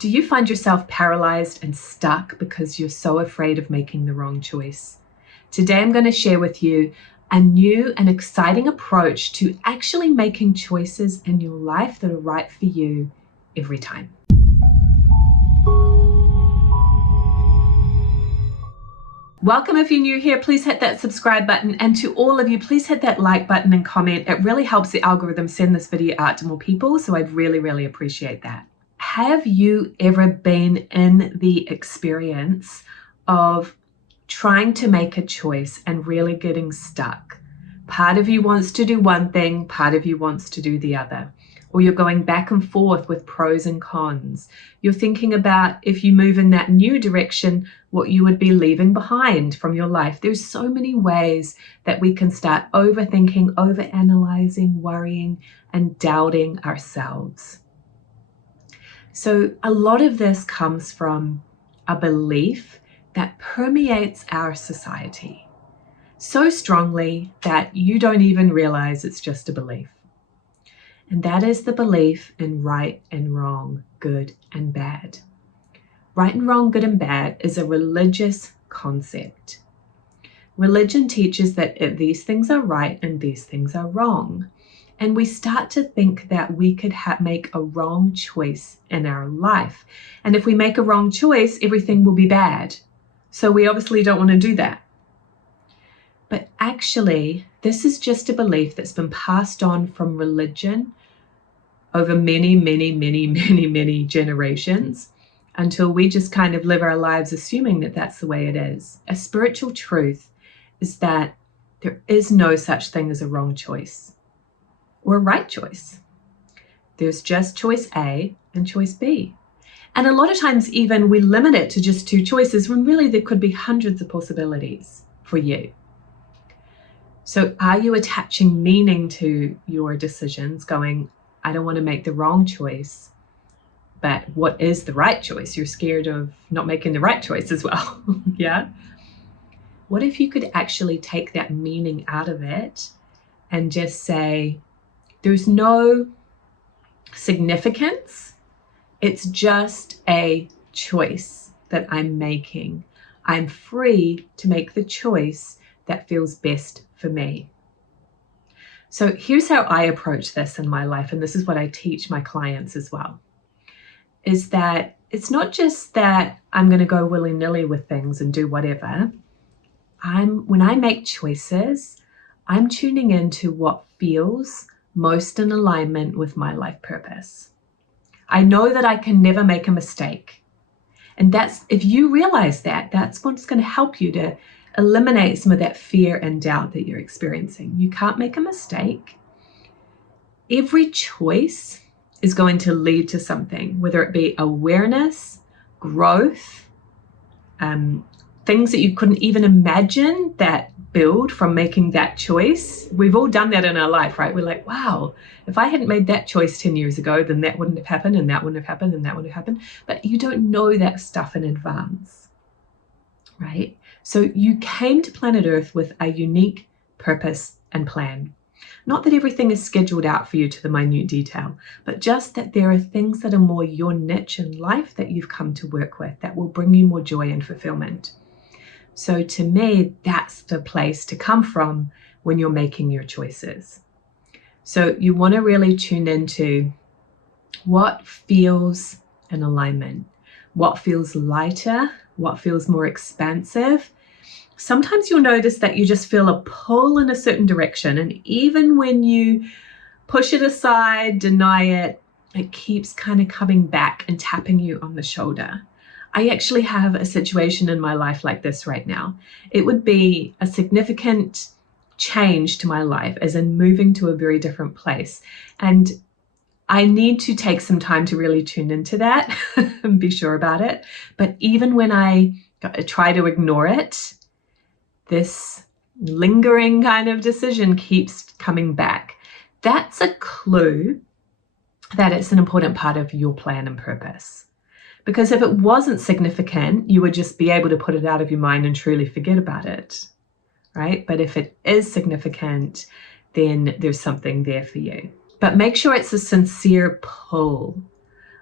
Do you find yourself paralyzed and stuck because you're so afraid of making the wrong choice? Today, I'm going to share with you a new and exciting approach to actually making choices in your life that are right for you every time. Welcome. If you're new here, please hit that subscribe button. And to all of you, please hit that like button and comment. It really helps the algorithm send this video out to more people. So I'd really appreciate that. Have you ever been in the experience of trying to make a choice and really getting stuck? Part of you wants to do one thing, part of you wants to do the other. Or you're going back and forth with pros and cons. You're thinking about if you move in that new direction, what you would be leaving behind from your life. There's so many ways that we can start overthinking, overanalyzing, worrying, and doubting ourselves. So a lot of this comes from a belief that permeates our society so strongly that you don't even realize it's just a belief. And that is the belief in right and wrong, good and bad. Right and wrong, good and bad is a religious concept. Religion teaches that these things are right and these things are wrong. And we start to think that we could make a wrong choice in our life. And if we make a wrong choice, everything will be bad. So we obviously don't want to do that. But actually, this is just a belief that's been passed on from religion over many generations until we just kind of live our lives assuming that that's the way it is. A spiritual truth is that there is no such thing as a wrong choice or a right choice. There's just choice A and choice B. And a lot of times even we limit it to just two choices when really there could be hundreds of possibilities for you. So are you attaching meaning to your decisions, going, I don't want to make the wrong choice, but what is the right choice? You're scared of not making the right choice as well. Yeah. What if you could actually take that meaning out of it and just say, there's no significance. It's just a choice that I'm making. I'm free to make the choice that feels best for me. So here's how I approach this in my life, and this is what I teach my clients as well, is that it's not just that I'm going to go willy-nilly with things and do whatever. When I make choices, I'm tuning into what feels most in alignment with my life purpose. I know that I can never make a mistake. And if you realize that, that's what's going to help you to eliminate some of that fear and doubt that you're experiencing. You can't make a mistake. Every choice is going to lead to something, whether it be awareness, growth, things that you couldn't even imagine that build from making that choice. We've all done that in our life, right? We're like, wow, if I hadn't made that choice 10 years ago, then that wouldn't have happened, and that wouldn't have happened, and that wouldn't have happened. But you don't know that stuff in advance, right? So you came to planet Earth with a unique purpose and plan. Not that everything is scheduled out for you to the minute detail, but just that there are things that are more your niche in life that you've come to work with that will bring you more joy and fulfillment. So to me, that's the place to come from when you're making your choices. So you want to really tune into what feels in alignment, what feels lighter, what feels more expansive. Sometimes you'll notice that you just feel a pull in a certain direction. And even when you push it aside, deny it, it keeps kind of coming back and tapping you on the shoulder. I actually have a situation in my life like this right now. It would be a significant change to my life, as in moving to a very different place. And I need to take some time to really tune into that and be sure about it. But even when I try to ignore it, this lingering kind of decision keeps coming back. That's a clue that it's an important part of your plan and purpose. Because if it wasn't significant, you would just be able to put it out of your mind and truly forget about it, right? But if it is significant, then there's something there for you. But make sure it's a sincere pull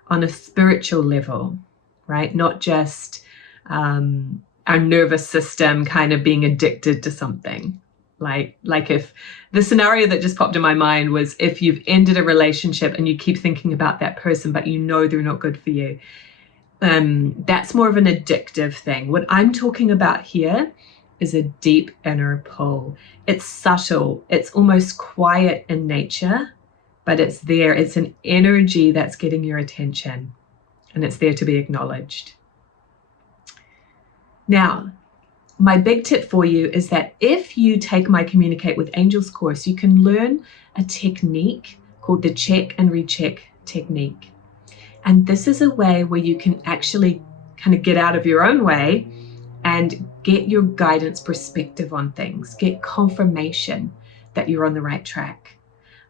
on a spiritual level, right? Not just our nervous system kind of being addicted to something. Like if the scenario that just popped in my mind was if you've ended a relationship and you keep thinking about that person, but you know they're not good for you. That's more of an addictive thing. What I'm talking about here is a deep inner pull. It's subtle. It's almost quiet in nature, but it's there. It's an energy that's getting your attention, and it's there to be acknowledged. Now, my big tip for you is that if you take my Communicate with Angels course, you can learn a technique called the check and recheck technique. And this is a way where you can actually kind of get out of your own way and get your guidance perspective on things, get confirmation that you're on the right track.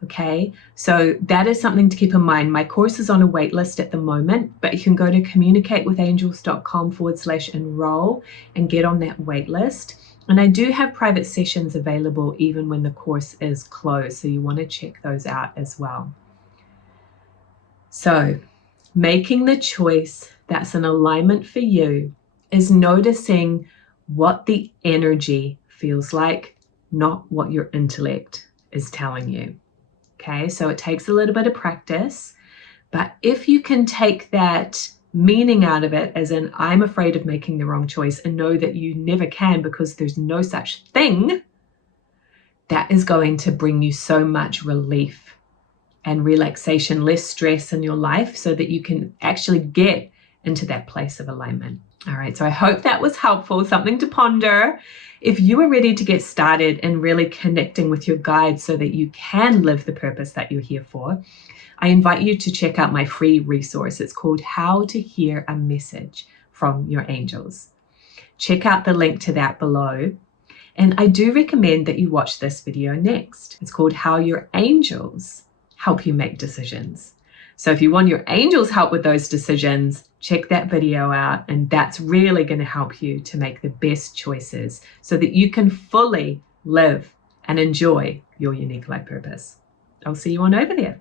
Okay, so that is something to keep in mind. My course is on a wait list at the moment, but you can go to communicatewithangels.com/enroll and get on that wait list. And I do have private sessions available even when the course is closed, so you want to check those out as well. So making the choice that's in alignment for you is noticing what the energy feels like, not what your intellect is telling you. Okay, so it takes a little bit of practice, but if you can take that meaning out of it, as in I'm afraid of making the wrong choice, and know that you never can because there's no such thing, that is going to bring you so much relief and relaxation, less stress in your life, so that you can actually get into that place of alignment. All right, so I hope that was helpful, something to ponder. If you are ready to get started in really connecting with your guides so that you can live the purpose that you're here for, I invite you to check out my free resource. It's called How to Hear a Message from Your Angels. Check out the link to that below. And I do recommend that you watch this video next. It's called How Your Angels Help You Make Decisions. So if you want your angels' help with those decisions, check that video out, and that's really going to help you to make the best choices so that you can fully live and enjoy your unique life purpose. I'll see you on over there.